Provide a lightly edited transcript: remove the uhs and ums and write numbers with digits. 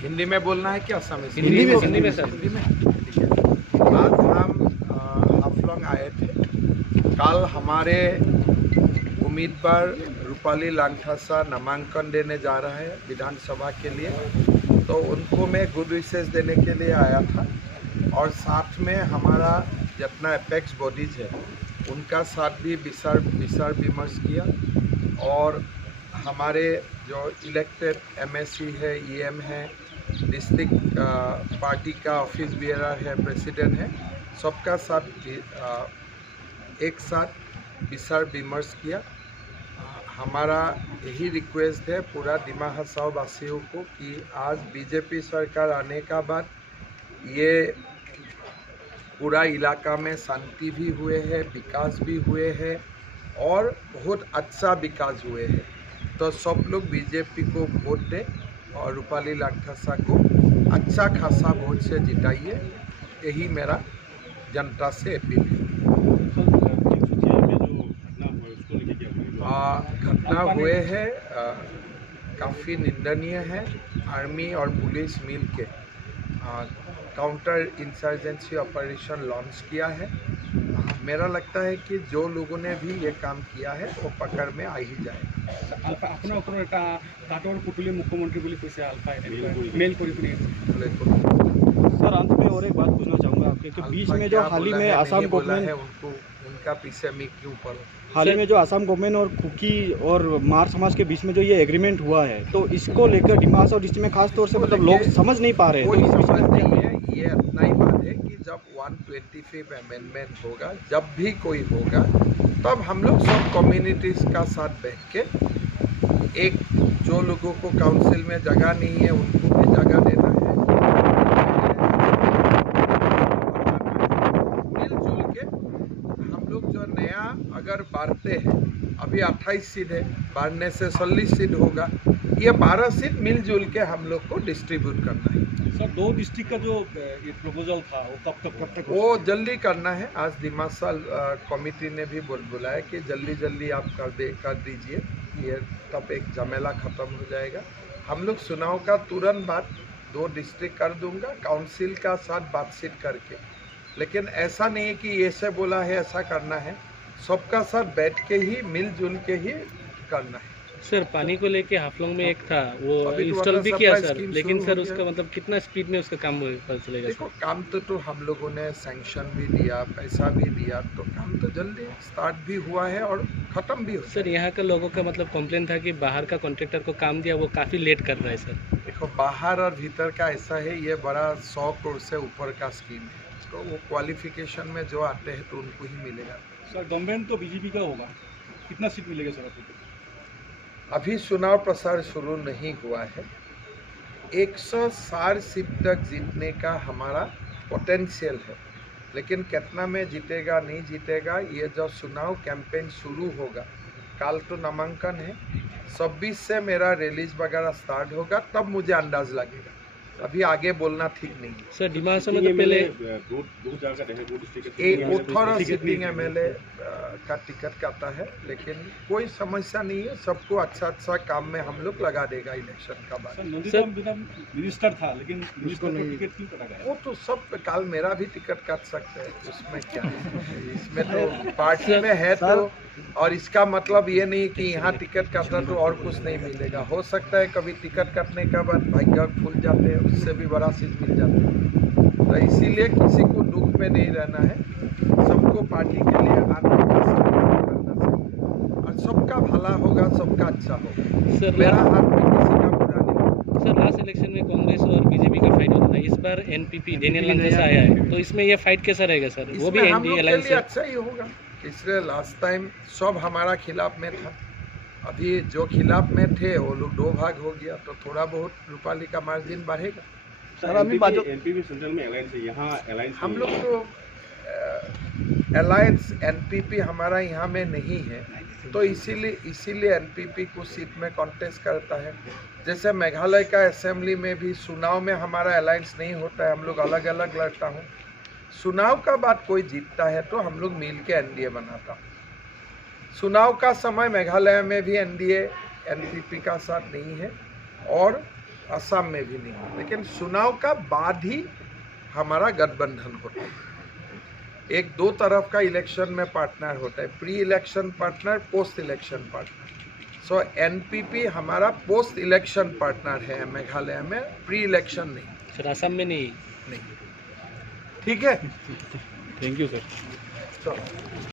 हिंदी में बोलना है कि असमीज? हिंदी में सर। हिंदी में ठीक है। आज हम हाफलंग आए थे। कल हमारे उम्मीदवार रूपाली लांगथासा नामांकन देने जा रहा है विधानसभा के लिए, तो उनको मैं गुड विशेस देने के लिए आया था। और साथ में हमारा जितना एपेक्स बॉडीज है उनका साथ भी विचार विमर्श किया। और हमारे जो इलेक्टेड एमएससी है, ईएम है, डिस्ट्रिक्ट पार्टी का ऑफिस बेयरर है, प्रेसिडेंट है, सबका साथ एक साथ विचार विमर्श किया। हमारा यही रिक्वेस्ट है पूरा डिमा हसाओ वासियों को कि आज बीजेपी सरकार आने का बाद ये पूरा इलाका में शांति भी हुए है, विकास भी हुए हैं और बहुत अच्छा विकास हुए हैं। तो सब लोग बीजेपी को वोट दें और रूपाली लांगथासा को अच्छा खासा वोट से जिताइए, यही मेरा जनता से अपील है। घटना हुए हैं काफ़ी निंदनीय है। आर्मी और पुलिस मिल के काउंटर इंसर्जेंसी ऑपरेशन लॉन्च किया है। मेरा लगता है कि जो लोगों ने भी ये काम किया है वो पकड़ में आ ही जाएगा। सर अंत में और एक बात पूछना चाहूँगा आपके कि बीच में जो हाल ही में आसाम गवर्नमेंट है उनको उनका पीछे में क्यों पड़ो। हाल ही में जो आसाम गवर्नमेंट और कुकी और मार समाज के बीच में जो ये एग्रीमेंट हुआ है, तो इसको लेकर डिमा हसाओ डिस्ट्रिक्ट में खास तौर से मतलब लोग समझ नहीं पा रहे हैं। कोई समझ नहीं है। ये इतना ही बात है कि जब 125 अमेंडमेंट होगा, जब भी कोई होगा, तब हम लोग सब कम्युनिटीज़ का साथ बैठ के एक जो लोगों को काउंसिल में जगह नहीं है उनको भी जगह देना है। मिलजुल के हम लोग जो नया अगर बांटते हैं, अभी 28 सीट है, बांटने से 40 सीट होगा, ये 12 सीट मिलजुल के हम लोग को डिस्ट्रीब्यूट करना है। सर 2 डिस्ट्रिक्ट का जो ये प्रपोजल था वो कब तक वो जल्दी करना है। आज दिमाग कमेटी ने भी बुलाया कि जल्दी आप कर दीजिए, ये तब एक झमेला ख़त्म हो जाएगा। हम लोग चुनाव का तुरंत बाद 2 डिस्ट्रिक्ट कर दूंगा काउंसिल का साथ बातचीत करके। लेकिन ऐसा नहीं है कि ऐसे बोला है ऐसा करना है, सबका साथ बैठ के ही मिलजुल के ही करना है। सर पानी को लेके हाफलंग में एक था वो अभी तो इंस्टॉल भी किया सर, लेकिन शुरू सर हो उसका गया। मतलब कितना स्पीड में उसका काम पता चलेगा? देखो काम तो हम लोगों ने सैंक्शन भी दिया, पैसा भी दिया, तो काम तो जल्दी स्टार्ट भी हुआ है और ख़त्म भी हो। सर यहाँ का लोगों का मतलब कंप्लेन था कि बाहर का कॉन्ट्रैक्टर को काम दिया वो काफ़ी लेट कर रहा है सर। देखो बाहर और भीतर का ऐसा है, ये बड़ा 100 करोड़ से ऊपर का स्कीम है, तो वो क्वालिफिकेशन में जो आते हैं तो उनको ही मिलेगा। सर गवर्नमेंट तो बीजेपी का होगा, कितना सीट मिलेगा सर आपको? अभी चुनाव प्रसार शुरू नहीं हुआ है। 160 सीट तक जीतने का हमारा पोटेंशियल है, लेकिन कितना में जीतेगा नहीं जीतेगा ये जब चुनाव कैंपेन शुरू होगा, कल तो नामांकन है, 26 से मेरा रिलीज वगैरह स्टार्ट होगा, तब मुझे अंदाज लगेगा। अभी आगे बोलना ठीक नहीं है। सर डिमा हसाओ में तो पहले 18 सिटिंग एमएलए का टिकट काटा है, लेकिन कोई समस्या नहीं है। सबको अच्छा काम में हम लोग लगा देगा इलेक्शन का बाद। मिनिस्टर था लेकिन मिनिस्टर को टिकट क्यों कटा गया? वो तो सब कल मेरा भी टिकट काट सकते हैं, उसमें क्या है। इसमें तो पार्टी में है तो, और इसका मतलब ये नहीं कि यहाँ टिकट काटा तो और कुछ नहीं मिलेगा। हो सकता है कभी टिकट काटने के बाद भाग्य खुल जाते हैं, उससे भी बड़ा चीज़ मिल जाता है। तो इसीलिए किसी को दुख में नहीं रहना है, सबको पार्टी के लिए आने का सामना करना चाहिए और सबका भला होगा, सबका अच्छा होगा। सर मेरा हाथ में किसी का बुरा नहीं। सर लास्ट इलेक्शन में कांग्रेस और बीजेपी का फाइट होता था, इस बार एनपीपी डेनियल लांगथासा आया है, तो इसमें ये फाइट कैसा रहेगा सर? वो भी हम लोग के अलायंस लिए अच्छा ही होगा। इसलिए लास्ट टाइम सब हमारा खिलाफ में था, अभी जो खिलाफ में थे वो लोग 2 भाग हो गया, तो थोड़ा बहुत रूपाली का मार्जिन बढ़ेगा। सर एनपीपी सेंट्रल में अलायंस है, यहाँ अलायंस हम लोग तो अलायंस एनपीपी हमारा यहाँ में नहीं है, तो इसीलिए एनपीपी को सीट में कॉन्टेस्ट करता है। जैसे मेघालय का असेंबली में भी चुनाव में हमारा अलायंस नहीं होता है, हम लोग अलग अलग लड़ता हूँ। चुनाव का बाद कोई जीतता है तो हम लोग मिल के एनडीए बनाता हूँ। चुनाव का समय मेघालय में भी एनडीए एनपीपी का साथ नहीं है, और असम में भी नहीं, लेकिन चुनाव का बाद ही हमारा गठबंधन होता है। एक दो तरफ का इलेक्शन में पार्टनर होता है, pre election partner, post election partner. So NPP हमारा पोस्ट इलेक्शन पार्टनर है मेघालय में, प्री इलेक्शन नहीं। सर असम में नहीं? ठीक है, थैंक यू सर। चलो।